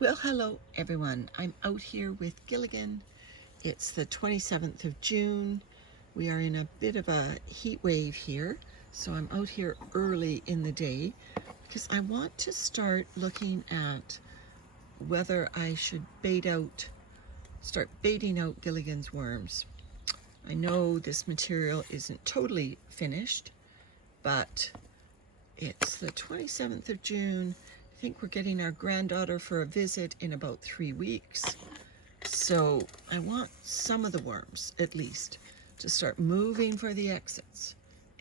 Well, hello everyone. I'm out here with Gilligan. It's the 27th of June. We are in a bit of a heat wave here, so I'm out here early in the day because I want to start looking at whether I should start baiting out Gilligan's worms. I know this material isn't totally finished, but it's the 27th of June. I think we're getting our granddaughter for a visit in about 3 weeks. So I want some of the worms, at least, to start moving for the exits.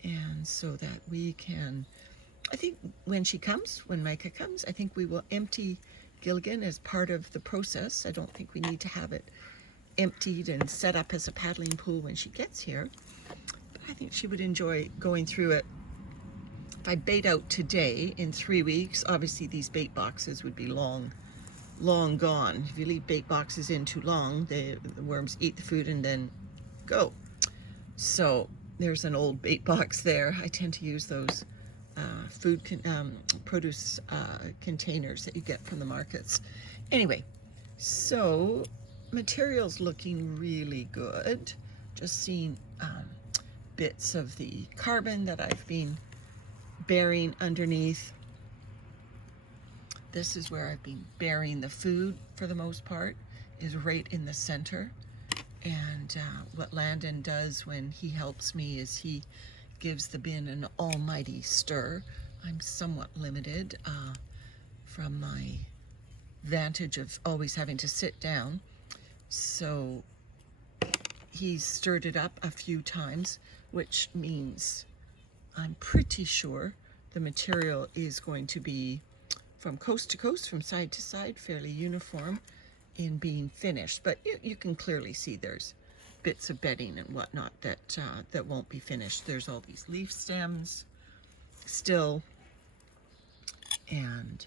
And so that we can, I think when Micah comes, I think we will empty Gilligan as part of the process. I don't think we need to have it emptied and set up as a paddling pool when she gets here. But I think she would enjoy going through it. If I bait out today, in 3 weeks, obviously these bait boxes would be long gone. If you leave bait boxes in too long, the worms eat the food and then go. So there's an old bait box there. I tend to use those produce containers that you get from the markets. Anyway, so material's looking really good. Just seeing bits of the carbon that I've been burying underneath. This is where I've been burying the food for the most part, is right in the center. And what Landon does when he helps me is he gives the bin an almighty stir. I'm somewhat limited from my vantage of always having to sit down. So he's stirred it up a few times, which means I'm pretty sure the material is going to be from coast to coast, from side to side, fairly uniform in being finished. But you can clearly see there's bits of bedding and whatnot that won't be finished. There's all these leaf stems still, and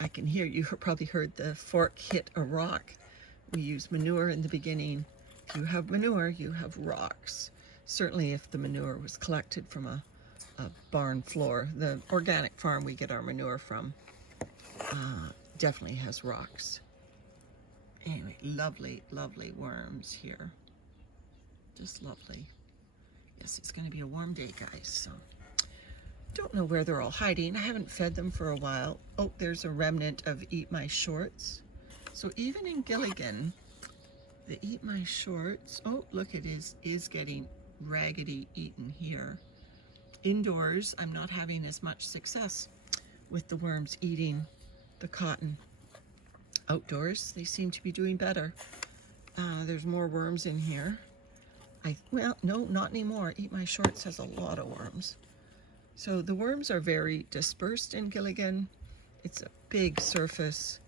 I can hear, you probably heard the fork hit a rock. We use manure in the beginning. If you have manure, you have rocks. Certainly if the manure was collected from a barn floor. The organic farm we get our manure from definitely has rocks. Anyway, lovely, lovely worms here. Just lovely. Yes, it's going to be a warm day, guys, so don't know where they're all hiding. I haven't fed them for a while. Oh, there's a remnant of Eat My Shorts. So even in Gilligan, the Eat My Shorts, oh, look, it is getting raggedy eaten here. Indoors, I'm not having as much success with the worms eating the cotton. Outdoors, they seem to be doing better. There's more worms in here. Well, no, not anymore. Eat My Shorts has a lot of worms. So the worms are very dispersed in Gilligan. It's a big surface.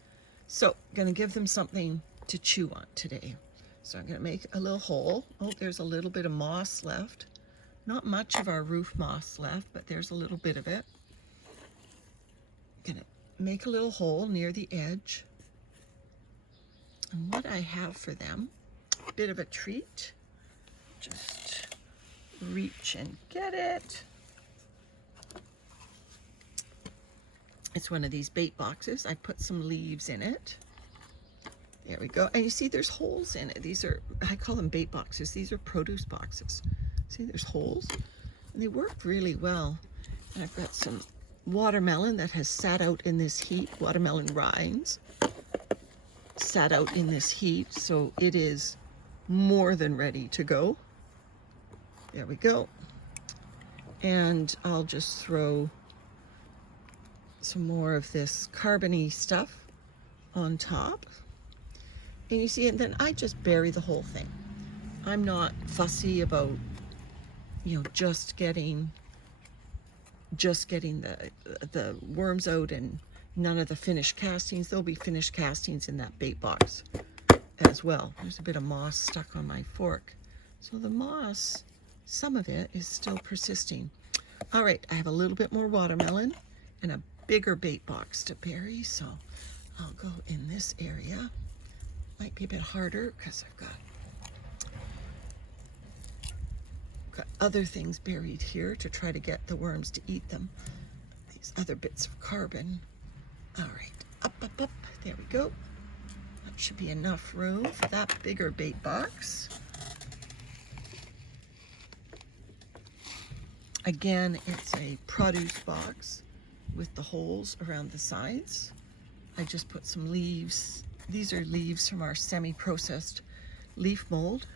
So I'm going to give them something to chew on today. So I'm going to make a little hole. Oh, there's a little bit of moss left. Not much of our roof moss left, but there's a little bit of it. I'm gonna make a little hole near the edge. And what I have for them, a bit of a treat. Just reach and get it. It's one of these bait boxes. I put some leaves in it. There we go. And you see there's holes in it. These are, I call them bait boxes. These are produce boxes. See, there's holes, and they work really well. And I've got some watermelon that has sat out in this heat, watermelon rinds, sat out in this heat, so it is more than ready to go. There we go. And I'll just throw some more of this carbony stuff on top. And you see, and then I just bury the whole thing. I'm not fussy about just getting the worms out and none of the finished castings. There'll be finished castings in that bait box as well. There's a bit of moss stuck on my fork. So the moss, some of it is still persisting. All right, I have a little bit more watermelon and a bigger bait box to bury. So I'll go in this area. Might be a bit harder because I've got other things buried here to try to get the worms to eat them. These other bits of carbon. All right, up, up, up. There we we go. That should be enough room for that bigger bait box. Again, it's a produce box with the holes around the sides. I just put some leaves. These are leaves from our semi-processed leaf mold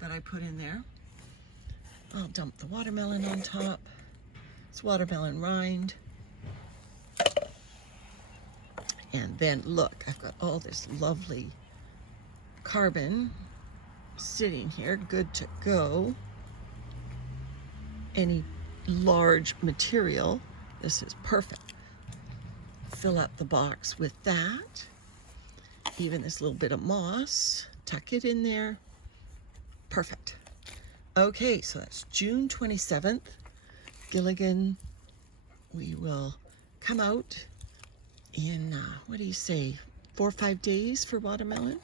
that I put in there. I'll dump the watermelon on top. It's watermelon rind. And then look, I've got all this lovely carbon sitting here, good to go. Any large material, this is perfect. Fill up the box with that. Even this little bit of moss, tuck it in there. Perfect. Okay, so that's June 27th. Gilligan, we will come out in, what do you say, 4 or 5 days for watermelon.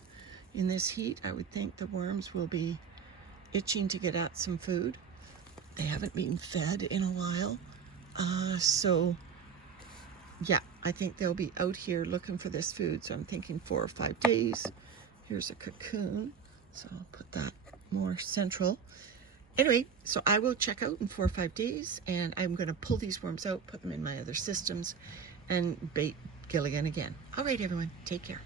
In this heat, I would think the worms will be itching to get at some food. They haven't been fed in a while. So yeah, I think they'll be out here looking for this food. So I'm thinking 4 or 5 days. Here's a cocoon. So I'll put that more central. Anyway, so I will check out in 4 or 5 days, and I'm going to pull these worms out, put them in my other systems, and bait Gilligan again. All right, everyone, take care.